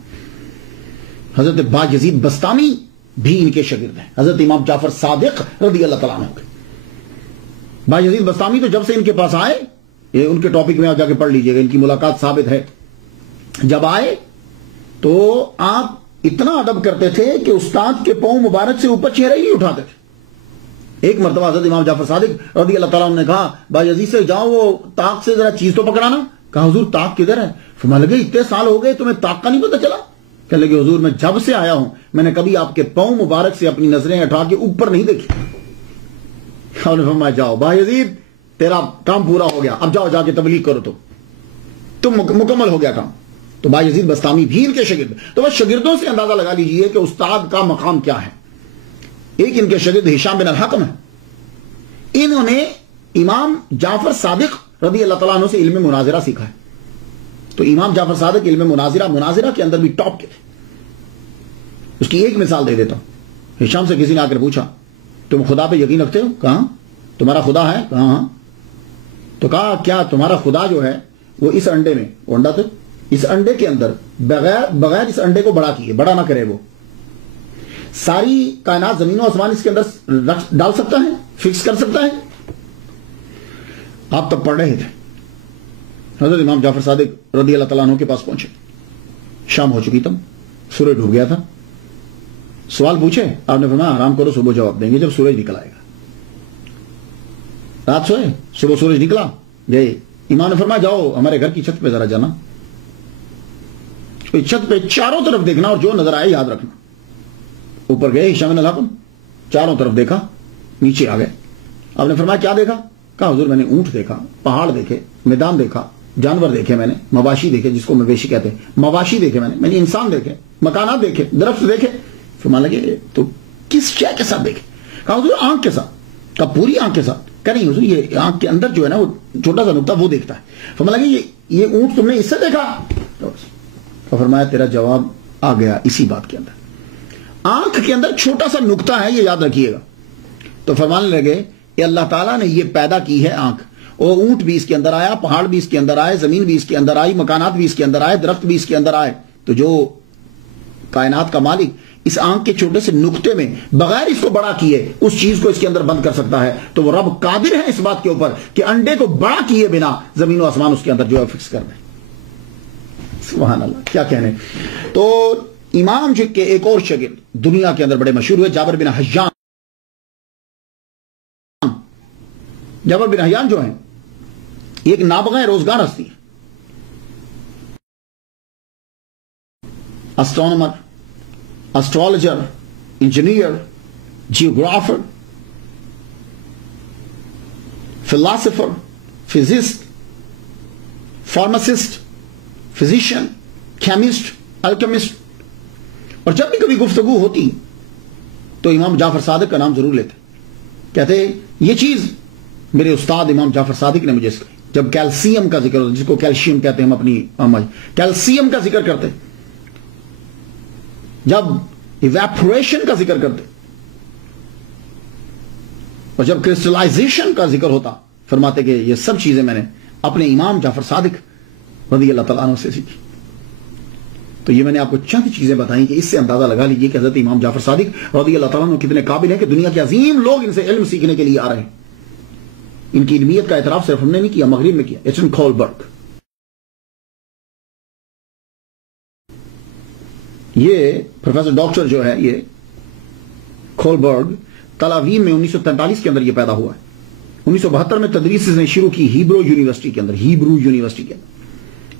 حضرت باجزید بسطامی بھی ان کے شاگرد ہیں, حضرت امام جعفر صادق رضی اللہ تعالیٰ عنہ کے. باجزید بسطامی تو جب سے ان کے پاس آئے, یہ ان کے ٹاپک میں آپ جا کے پڑھ لیجئے گا, ان کی ملاقات ثابت ہے. جب آئے تو آپ اتنا ادب کرتے تھے کہ استاد کے پاؤں مبارک سے اوپر چہرہ ہی نہیں اٹھاتے تھے. ایک مرتبہ حضرت امام جعفر صادق رضی اللہ تعالیٰ عنہ نے کہا باجزید سے, جاؤ وہ طاق سے ذرا چیز تو پکڑانا. کہا حضور طاق کدھر ہے؟ فرمانے لگے اتنے سال ہو گئے تمہیں طاق کا نہیں پتہ چلا؟ کہنے لگے حضور میں جب سے آیا ہوں میں نے کبھی آپ کے پاؤں مبارک سے اپنی نظریں اٹھا کے اوپر نہیں دیکھی. اور نے فرمایا جاؤ باجزید تیرا کام پورا ہو گیا, اب جاؤ جا کے تبلیغ کرو, تو تم مکمل ہو گیا کام. تو بایزید بستامی بھی ان کے شاگرد. تو بس شاگردوں سے اندازہ لگا لیجئے کہ استاد کا مقام کیا ہے. ایک ان کے شاگرد ہشام بن الحکم ہے. انہوں نے امام جعفر صادق رضی اللہ تعالیٰ عنہ سے علم مناظرہ سیکھا ہے. تو امام جعفر صادق علم مناظرہ کے اندر بھی ٹاپ کے تھے. اس کی ایک مثال دے دیتا ہوں. ہشام سے کسی نے آ کر پوچھا تم خدا پہ یقین رکھتے ہو؟ کہاں تمہارا خدا ہے؟ کہاں. تو کہا کیا تمہارا خدا جو ہے وہ اس انڈے میں، وہ انڈا تھا، اس انڈے کے اندر بغیر اس انڈے کو بڑا کیے، بڑا نہ کرے، وہ ساری کائنات زمین و آسمان اس کے اندر ڈال سکتا ہے، فکس کر سکتا ہے؟ آپ تب پڑھ رہے تھے. حضرت امام جعفر صادق رضی اللہ تعالیٰ عنہ کے پاس پہنچے. شام ہو چکی تب، سورج ڈوب گیا تھا. سوال پوچھے، آپ نے فرمایا آرام کرو، صبح جواب دیں گے جب سورج نکل آئے گا. رات سوئے، صبح سورج نکلا، گئے. امام نے فرمایا جاؤ ہمارے گھر کی چھت پہ ذرا جانا، چھت پہ چاروں طرف دیکھنا اور جو نظر آئے یاد رکھنا. اوپر گئے ہشام بن الحکم، چاروں طرف دیکھا، نیچے آ گئے. آپ نے فرمایا کیا دیکھا؟ کہا حضور میں نے اونٹ دیکھا، پہاڑ دیکھے، میدان دیکھا، جانور دیکھے، میں نے مواشی دیکھے، جس کو مویشی کہتے ہیں، مواشی دیکھے، میں نے انسان دیکھے، مکانات دیکھے، درخت دیکھے. فرمانے لگے تو کس شے کے ساتھ دیکھے؟ کہا حضور آنکھ کے ساتھ. کہا پوری آنکھ کے ساتھ؟ کہا نہیں حضور یہ آنکھ کے اندر جو ہے نا وہ چھوٹا سا نقطہ وہ دیکھتا ہے. فرمانے لگے یہ اونٹ تم نے اس سے دیکھا؟ تو فرمایا تیرا جواب آ گیا اسی بات کے اندر. آنکھ کے اندر چھوٹا سا نقطہ ہے، یہ یاد رکھیے گا. تو فرمانے لگے کہ اللہ تعالیٰ نے یہ پیدا کی ہے آنکھ، اور اونٹ بھی اس کے اندر آیا، پہاڑ بھی اس کے اندر آئے، زمین بھی اس کے اندر آئی، مکانات بھی اس کے اندر آئے، درخت بھی اس کے اندر آئے. تو جو کائنات کا مالک اس آنکھ کے چھوٹے سے نقطے میں بغیر اس کو بڑا کیے اس چیز کو اس کے اندر بند کر سکتا ہے، تو وہ رب قادر ہے اس بات کے اوپر کہ انڈے کو بڑا کیے بنا زمین و آسمان اس کے اندر جو ہے فکس کر دیں. سبحان اللہ، کیا کہنے. تو امام جو کے ایک اور شاگرد دنیا کے اندر بڑے مشہور ہوئے، جابر بن حیان. جابر بن حیان جو ہیں ایک نابغہ روزگار ہستی ہے. Astronomer, astrologer, engineer, geographer, philosopher, physicist, pharmacist, physician, chemist, alchemist. اور جب بھی کبھی گفتگو ہوتی تو امام جعفر صادق کا نام ضرور لیتے. کہتے یہ چیز میرے استاد امام جعفر صادق نے مجھے سکھائی. جب کیلشیم کا ذکر ہوتا، جس کو کیلشیم کہتے ہیں ہم اپنی کیلشیم کا ذکر کرتے، جب ایویپوریشن کا ذکر کرتے، اور جب کرسٹلائزیشن کا ذکر ہوتا، فرماتے کہ یہ سب چیزیں میں نے اپنے امام جعفر صادق رضی اللہ تعالیٰ عنہ سے سیکھی. تو یہ میں نے آپ کو چند چیزیں بتائیں کہ اس سے اندازہ لگا لیجیے کہ حضرت امام جعفر صادق رضی اللہ تعالیٰ عنہ کتنے قابل ہیں کہ دنیا کے عظیم لوگ ان سے علم سیکھنے کے لیے آ رہے ہیں. ان کی علمیت کا اعتراف صرف ہم نے نہیں کیا، مغرب میں کیا. ایچن کولبرگ، یہ پروفیسر ڈاکٹر جو ہے یہ کولبرگ تل اویو میں 1943 کے اندر یہ پیدا ہوا ہے. 1972 میں تدریس نے شروع کی ہیبرو یونیورسٹی کے اندر.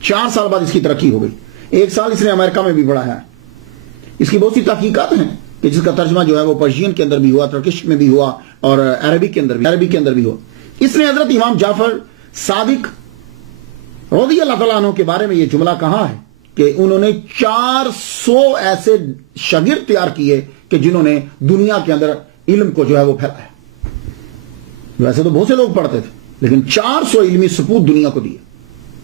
4 سال بعد اس کی ترقی ہو گئی. 1 سال اس نے امریکہ میں بھی پڑھایا ہے. اس کی بہت سی تحقیقات ہیں کہ جس کا ترجمہ جو ہے وہ پرشین کے اندر بھی ہوا، ترکش میں بھی ہوا، اور عربی کے اندر بھی ہوا. اس نے حضرت امام جعفر صادق رضی اللہ تعالیٰ عنہ کے بارے میں یہ جملہ کہا ہے کہ انہوں نے 400 ایسے شاگرد تیار کیے کہ جنہوں نے دنیا کے اندر علم کو جو ہے وہ پھیلایا. ویسے تو بہت سے لوگ پڑھتے تھے لیکن 400 علمی سپوت دنیا کو دیے.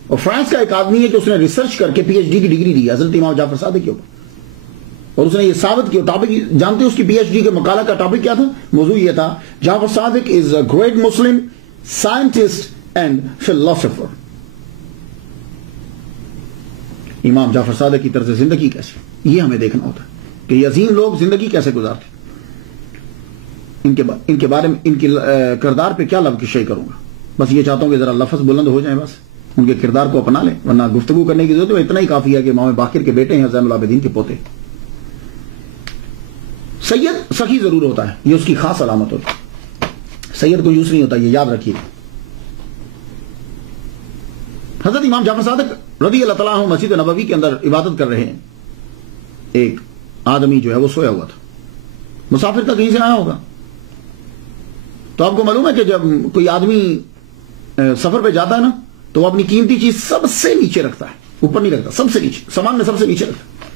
اور فرانس کا ایک آدمی ہے کہ اس نے ریسرچ کر کے PhD کی ڈگری دی حضرت امام جعفر صادق کے اوپر، اور اس نے یہ ثابت کیا. ٹاپک جانتے ہیں اس کی PhD کے مقالہ کا ٹاپک کیا تھا؟ موضوع یہ تھا Jafar Sadiq is a great Muslim scientist and philosopher. امام جعفر صادق کی طرز زندگی کیسے، یہ ہمیں دیکھنا ہوتا ہے کہ یہ عظیم لوگ زندگی کیسے گزارتے. ان کے بارے میں، ان کے کردار پہ کیا لفظ شیئر کروں گا. بس یہ چاہتا ہوں کہ ذرا لفظ بلند ہو جائیں، بس ان کے کردار کو اپنا لیں، ورنہ گفتگو کرنے کی ضرورت ہے. اتنا ہی کافی ہے کہ امام باقر کے بیٹے ہیں، زین العابدین کے پوتے. سید سخی ضرور ہوتا ہے، یہ اس کی خاص علامت ہوتی ہے. سید کو یوز نہیں ہوتا، یہ یاد رکھیے. حضرت امام جعفر صادق رضی اللہ تعالیٰ عنہ مسجد نبوی کے اندر عبادت کر رہے ہیں. ایک آدمی جو ہے وہ سویا ہوا تھا، مسافر کا کہیں سے آیا ہوگا. تو آپ کو معلوم ہے کہ جب کوئی آدمی سفر پہ جاتا ہے نا تو وہ اپنی قیمتی چیز سب سے نیچے رکھتا ہے. اوپر نہیں رکھتا, سب سے نیچے, سامان میں سب سے نیچے رکھتا.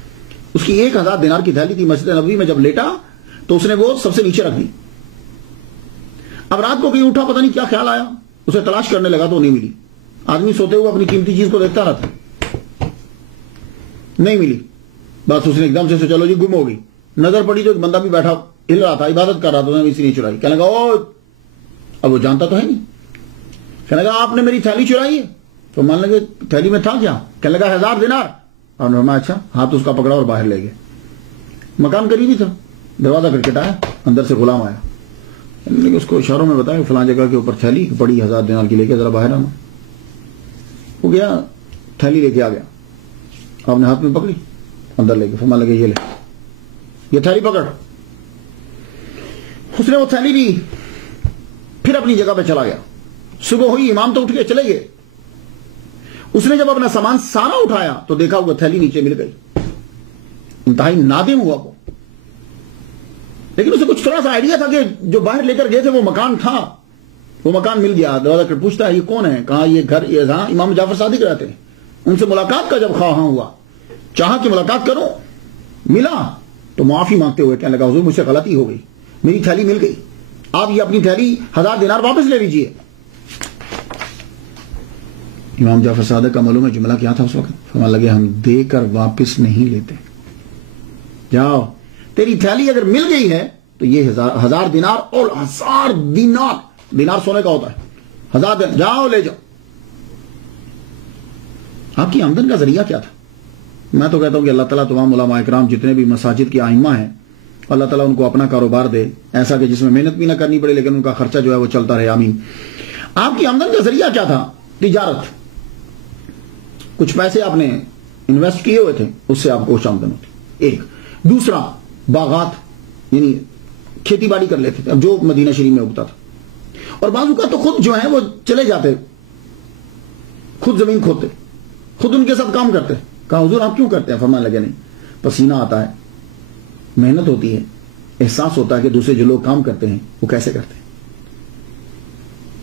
اس کی 1000 دینار کی تھیلی تھی, مسجد نبوی میں جب لیٹا تو اس نے وہ سب سے نیچے رکھ دی. اب رات کو کہیں اٹھا, پتہ نہیں کیا خیال آیا, اسے تلاش کرنے لگا تو نہیں ملی. آدمی سوتے ہوئے اپنی قیمتی چیز کو دیکھتا رہتا, نہیں ملی. بس اس نے ایک دم سے چلو جی گم ہو گئی. نظر پڑی تو ایک بندہ بھی بیٹھا ہل رہا تھا, عبادت کر رہا تھا, اسی نے چرائی. کہنے لگا او, اب وہ جانتا تو ہے نہیں. کہنے لگا آپ نے میری تھیلی چرائی ہے؟ تو مان لگے تھیلی میں تھا کیا؟ کہنے لگا 1000 دینار. اور میں اچھا, ہاتھ اس کا پکڑا اور باہر لے گئے. مکان قریب ہی تھا, دروازہ کھٹکھٹایا, اندر سے غلام آیا. اس کو اشاروں میں بتایا فلاں جگہ کے اوپر تھیلی پڑی 1000 دینار کی, لے کے ذرا باہر آنا. وہ گیا, تھیلی لے کے آ گیا, آپ نے ہاتھ میں پکڑی, اندر لے کے فرمان لگے یہ لے, یہ تھیلی پکڑ. اس نے وہ تھیلی لی, پھر اپنی جگہ پہ چلا گیا. صبح ہوئی, امام تو اٹھ کے چلے گئے. اس نے جب اپنا سامان سارا اٹھایا تو دیکھا وہ تھیلی نیچے مل گئی. انتہائی نادم ہوا وہ, لیکن اسے کچھ تھوڑا سا آئیڈیا تھا کہ جو باہر لے کر گئے تھے وہ مکان تھا. وہ مکان مل گیا. دروازہ کر پوچھتا ہے یہ کون ہے؟ کہا یہ گھر, یہ جہاں امام جعفر صادق رہتے ہیں. ان سے ملاقات کا جب خواہاں ہوا, چاہا کہ ملاقات کروں, ملا تو معافی مانگتے ہوئے کہنے لگا حضور مجھ سے غلطی ہو گئی, میری تھیلی مل گئی, آپ یہ اپنی تھیلی 1000 دینار واپس لے لیجئے. امام جعفر صادق کا معلوم ہے جملہ کیا تھا اس وقت؟ فرمان لگے ہم دے کر واپس نہیں لیتے. جاؤ, تیری تھیلی اگر مل گئی ہے تو یہ 1000 دینار اور 1000 دینار, دینار سونے کا ہوتا ہے, 1000 دینار, جاؤ لے جاؤ. آپ کی آمدن کا ذریعہ کیا تھا؟ میں تو کہتا ہوں کہ اللہ تعالیٰ تمام علماء اکرام جتنے بھی مساجد کے ائمہ ہیں, اللہ تعالیٰ ان کو اپنا کاروبار دے ایسا کہ جس میں محنت بھی نہ کرنی پڑے لیکن ان کا خرچہ جو ہے وہ چلتا رہے, آمین. آپ کی آمدن کا ذریعہ کیا تھا؟ تجارت. کچھ پیسے آپ نے انویسٹ کیے ہوئے تھے, اس سے آپ کو کچھ آمدن ہوتی. ایک. دوسرا, باغات یعنی کھیتی باڑی کر لیتے تھے, اب جو مدینہ شریف میں اگتا تھا. اور بعض کا تو خود جو ہے وہ چلے جاتے, خود زمین کھودتے, خود ان کے ساتھ کام کرتے. کہا حضور آپ کیوں کرتے ہیں؟ فرمانے لگے نہیں, پسینہ آتا ہے, محنت ہوتی ہے, احساس ہوتا ہے کہ دوسرے جو لوگ کام کرتے ہیں وہ کیسے کرتے ہیں.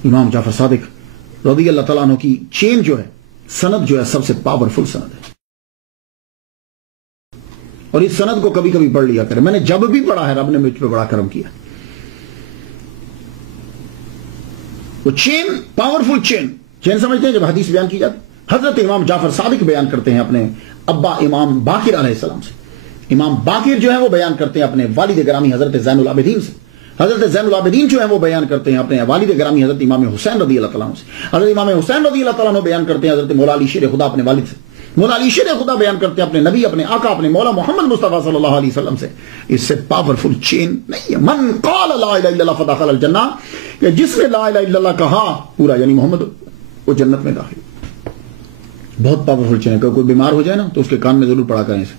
امام جعفر صادق رضی اللہ تعالیٰ عنہ کی چین جو ہے, سند جو ہے, سب سے پاورفل سند ہے. اور اس سند کو کبھی کبھی پڑھ لیا کرے. میں نے جب بھی پڑھا ہے رب نے مجھ پہ بڑا کرم کیا. وہ چین, پاورفل چین, چین سمجھتے ہیں جب حدیث بیان کی جاتی. حضرت امام جعفر صادق بیان کرتے ہیں اپنے ابا امام باقر علیہ السلام سے. امام باقر جو ہے وہ بیان کرتے ہیں اپنے والد گرامی حضرت زین العابدین سے. حضرت زین العابدین جو ہے وہ بیان کرتے ہیں اپنے والد گرامی حضرت امام حسین رضی اللہ تعالیٰ عنہ سے. حضرت امام حسین رضی اللہ تعالیٰ عنہ بیان کرتے ہیں حضرت مولا علی شیر خدا اپنے والد سے. مولا علی شیر خدا بیان کرتے ہیں اپنے نبی, اپنے آقا, اپنے مولا محمد مصطفیٰ صلی اللہ علیہ وسلم سے. اس سے پاورفل چین نہیں ہے. من قال لا الہ الا اللہ فدخل الجنہ, کہ جس نے لا الہ الا اللہ کہا پورا یعنی محمد, وہ جنت میں داخل. بہت پاورفل چین ہے. کوئی بیمار ہو جائے نا تو اس کے کان میں ضرور پڑا کریں اسے.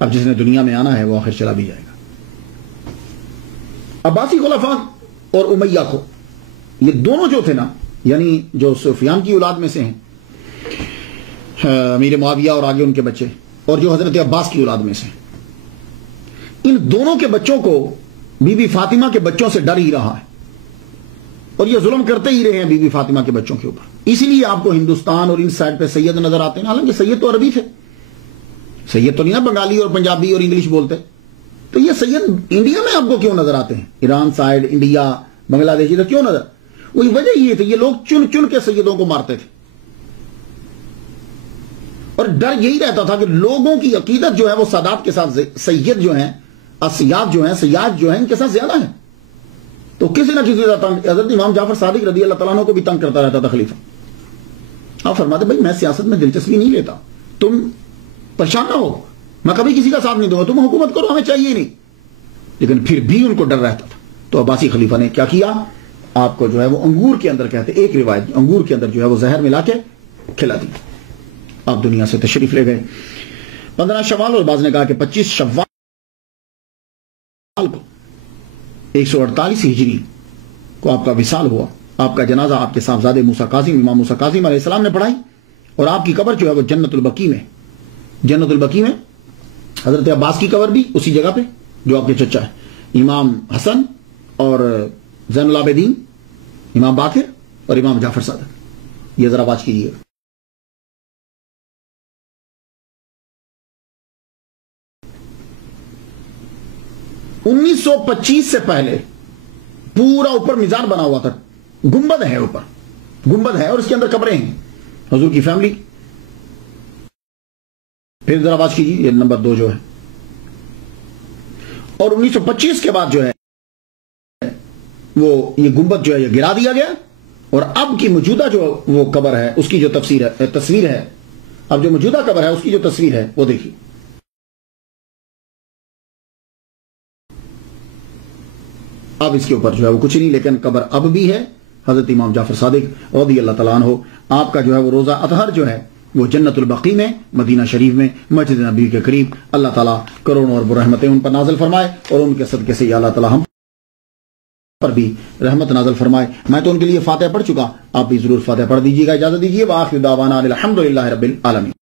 اب جس نے دنیا میں آنا ہے وہ آخر چلا بھی جائے گا. عباسی خلفاء اور امیہ کو, یہ دونوں جو تھے نا, یعنی جو سفیان کی اولاد میں سے ہیں, امیر معاویہ اور آگے ان کے بچے, اور جو حضرت عباس کی اولاد میں سے, ان دونوں کے بچوں کو بی بی فاطمہ کے بچوں سے ڈر ہی رہا ہے, اور یہ ظلم کرتے ہی رہے ہیں بی بی فاطمہ کے بچوں کے اوپر. اسی لیے آپ کو ہندوستان اور ان سائڈ پہ سید نظر آتے ہیں, حالانکہ سید تو عربی تھے, سید تو نہیں نا بنگالی اور پنجابی اور انگلش بولتے. تو یہ سید انڈیا میں آپ کو کیوں نظر آتے ہیں؟ ایران سائڈ, انڈیا, بنگلہ دیش, ادھر کیوں نظر؟ وہی وجہ یہ تھی, یہ لوگ چن چن کے سیدوں کو مارتے تھے, اور ڈر یہی رہتا تھا کہ لوگوں کی عقیدت جو ہے وہ سادات کے ساتھ, سید جو ہیں, اسیاد جو ہیں, سیاد جو ہیں, ان کے ساتھ زیادہ ہیں. تو کسی نہ کسی کا تنگ, حضرت امام جعفر صادق رضی اللہ تعالیٰ عنہ کو بھی تنگ کرتا رہتا تھا خلیفہ. آپ فرماتے بھائی میں سیاست میں دلچسپی نہیں لیتا, تم پریشان نہ ہو, میں کبھی کسی کا ساتھ نہیں دوں گا, تم حکومت کرو, ہمیں چاہیے نہیں. لیکن پھر بھی ان کو ڈر رہتا تھا. تو عباسی خلیفہ نے کیا کیا؟ آپ کو جو ہے وہ انگور کے اندر, کہتے ایک روایت, انگور کے اندر جو ہے وہ زہر ملا کے کھلا دی. آپ دنیا سے تشریف لے گئے 15 شوال, اور بعض نے کہا کہ 25 شوال کو 148 ہجری کو آپ کا وصال ہوا. آپ کا جنازہ آپ کے صاحبزادے موسیٰ کاظم, امام موسیٰ کاظم علیہ السلام نے پڑھائی, اور آپ کی قبر جو ہے وہ جنت البقیع میں, جنت البقیع میں. حضرت عباس کی قبر بھی اسی جگہ پہ جو آپ کے چچا ہے, امام حسن اور زین العابدین, امام باقر اور امام جعفر صادق. یہ ذرا واچ کیجیے. 1925 سے پہلے پورا اوپر میزان بنا ہوا تھا، گنبد ہے، اوپر گنبد ہے اور اس کے اندر قبریں ہیں، حضور کی فیملی. پھر ذرا آواز کیجیے، یہ نمبر 2 جو ہے. اور 1925 کے بعد جو ہے وہ یہ گنبد جو ہے یہ گرا دیا گیا، اور اب کی موجودہ جو وہ قبر ہے اس کی جو تصویر ہے، اب جو موجودہ قبر ہے اس کی جو تصویر ہے وہ دیکھیے. اب اس کے اوپر جو ہے وہ کچھ نہیں، لیکن قبر اب بھی ہے. حضرت امام جعفر صادق رضی اللہ تعالیٰ عنہ، آپ کا جو ہے وہ روزہ اطہر جو ہے وہ جنت البقی میں مدینہ شریف میں مسجد نبی کے قریب اللہ تعالیٰ کروڑوں اور برحمتیں ان پر نازل فرمائے، اور ان کے صدقے سے یا اللہ تعالیٰ ہم پر بھی رحمت نازل فرمائے. میں تو ان کے لیے فاتحہ پڑھ چکا، آپ بھی ضرور فاتحہ پڑھ دیجیے گا. اجازت دیجیے. وآخر دعوانا الحمدللہ رب العالمین.